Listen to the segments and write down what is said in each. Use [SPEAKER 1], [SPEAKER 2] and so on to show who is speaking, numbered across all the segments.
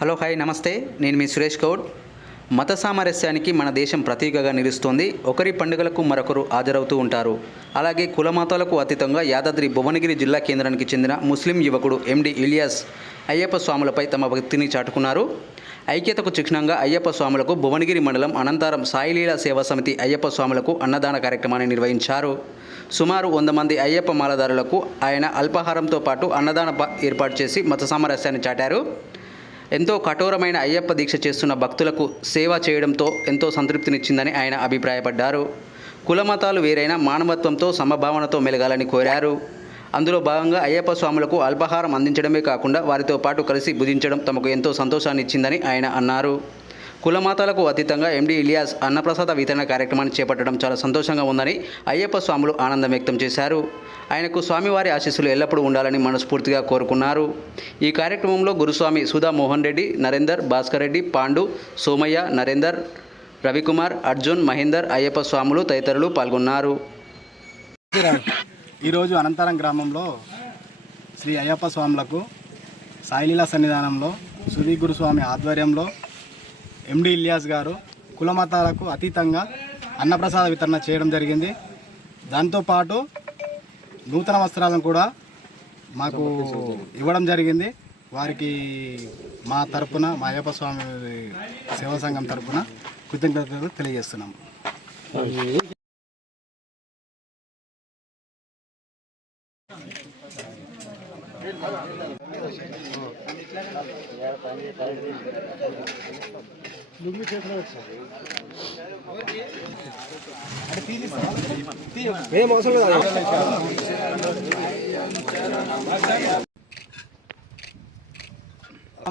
[SPEAKER 1] Hello hi నమస్తే. నేను మీ సురేష్ గౌడ్. మత సామరస్యానికి మన దేశం ప్రతీకగా నిలుస్తోంది. ఒకరి పండుగలకు మరొకరు హాజరవుతూ ఉంటారు. అలాగే కుల మతాలకు అతీతంగా యాదాద్రి భువనగిరి జిల్లా కేంద్రానికి చెందిన ముస్లిం యువకుడు ఎండి ఇలియాస్ అయ్యప్ప స్వాములపై తమ భక్తిని చాటుకున్నారు. ఐక్యతకు చిహ్నంగా అయ్యప్ప స్వాములకు భువనగిరి మండలం అనంతరం సాయిలీల సేవా సమితి అయ్యప్ప స్వాములకు అన్నదాన కార్యక్రమాన్ని నిర్వహించారు. సుమారు వంద మంది అయ్యప్ప మాలదారులకు ఆయన అల్పాహారంతో పాటు అన్నదాన ప- ఏర్పాటు చేసి మత సామరస్యాన్ని చాటారు. ఎంతో కఠోరమైన అయ్యప్ప దీక్ష చేస్తున్న భక్తులకు సేవ చేయడంతో ఎంతో సంతృప్తినిచ్చిందని ఆయన అభిప్రాయపడ్డారు. కులమతాలు వేరైనా వేరైన మానవత్వంతో సమభావనతో మెలగాలని కోరారు. అందులో భాగంగా అయ్యప్ప స్వాములకు అల్పాహారం అందించడమే కాకుండా వారితో పాటు కలిసి భుజించడం తమకు ఎంతో సంతోషాన్ని ఇచ్చిందని ఆయన అన్నారు. కుల అతీతంగా ఎండి ఇలియాస్ అన్నప్రసాద వితరణ కార్యక్రమాన్ని చేపట్టడం చాలా సంతోషంగా ఉందని అయ్యప్ప స్వాములు ఆనందం వ్యక్తం చేశారు. ఆయనకు స్వామివారి ఆశీస్సులు ఎల్లప్పుడూ ఉండాలని మనస్ఫూర్తిగా కోరుకున్నారు. ఈ కార్యక్రమంలో గురుస్వామి సుధా మోహన్ రెడ్డి నరేందర్ భాస్కర్ రెడ్డి పాండు సోమయ్య నరేందర్ రవికుమార్ అర్జున్ మహేందర్ అయ్యప్ప స్వాములు తదితరులు పాల్గొన్నారు.
[SPEAKER 2] ఈరోజు అనంతరం గ్రామంలో శ్రీ అయ్యప్ప స్వాములకు సాయిలీల సన్నిధానంలో సుధీ గురుస్వామి ఆధ్వర్యంలో ఎండి ఇలియాస్ గారు కుల మతాలకు అతీతంగా అన్నప్రసాద వితరణ చేయడం జరిగింది. దాంతోపాటు నూతన వస్త్రాలను కూడా మాకు ఇవ్వడం జరిగింది. వారికి మా తరపున మా అయ్యప్ప స్వామి సేవా సంఘం తరపున కృతజ్ఞతలు తెలియజేస్తున్నాము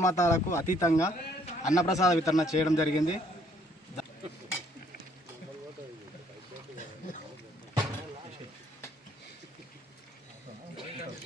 [SPEAKER 2] మతాలకు అతీతంగా అన్నప్రసాద వితరణ చేయడం జరిగింది.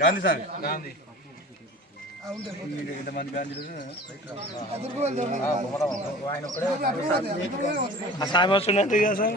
[SPEAKER 3] గాంధీ సార్.
[SPEAKER 4] సాయం వస్తున్నట్టు కదా సార్?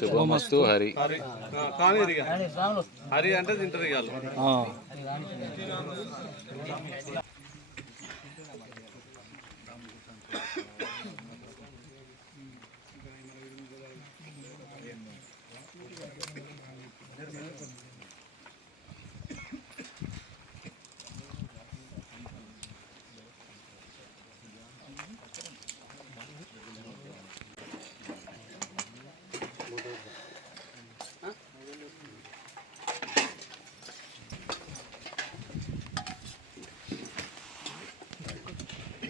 [SPEAKER 5] శుభమస్తు హరి
[SPEAKER 3] కానీ హరి అంటే తింటారు ఇక